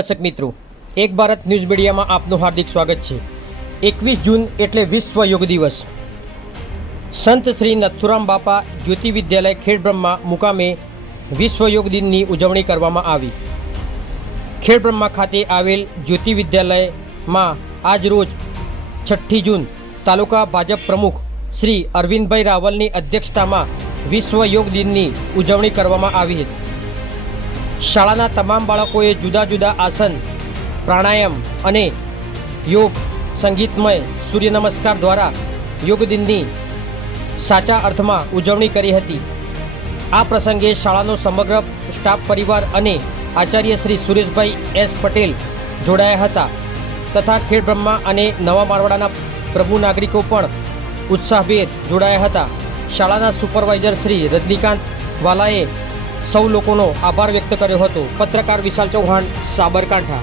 દર્શક મિત્રો, એક ભારત ન્યૂઝ મીડિયામાં આપનું હાર્દિક સ્વાગત છે। 21 જૂન એટલે વિશ્વ યોગ દિવસ। સંત શ્રી નથુરામ બાપા જ્યોતિ વિદ્યાલય ખેડબ્રહ્મા મુકામે વિશ્વ યોગ દિનની ઉજવણી કરવામાં આવી। ખેડબ્રહ્મા ખાતે આવેલ જ્યોતિ વિદ્યાલયમાં આજ રોજ 6 જૂન તાલુકા ભાજપ પ્રમુખ શ્રી અરવિંદભાઈ રાવલની અધ્યક્ષતામાં વિશ્વ યોગ દિનની ઉજવણી કરવામાં આવી હતી। શાળાના તમામ બાળકોએ જુદા જુદા આસન, પ્રાણાયામ અને યોગ સંગીતમય સૂર્ય નમસ્કાર દ્વારા યોગ દિનની સાચા અર્થમાં ઉજવણી કરી હતી। આ પ્રસંગે શાળાનો સમગ્ર સ્ટાફ પરિવાર અને આચાર્ય શ્રી સુરેશભાઈ એસ પટેલ જોડાયા હતા તથા ખેડબ્રહ્મા અને નવા મારવાડાના પ્રભુ નાગરિકો પણ ઉત્સાહભેર જોડાયા હતા। શાળાના સુપરવાઇઝર શ્રી રજનીકાંત વાલાએ સૌ લોકોનો આભાર વ્યક્ત કર્યો હતો। પત્રકાર વિશાલ ચૌહાણ, સાબરકાંઠા।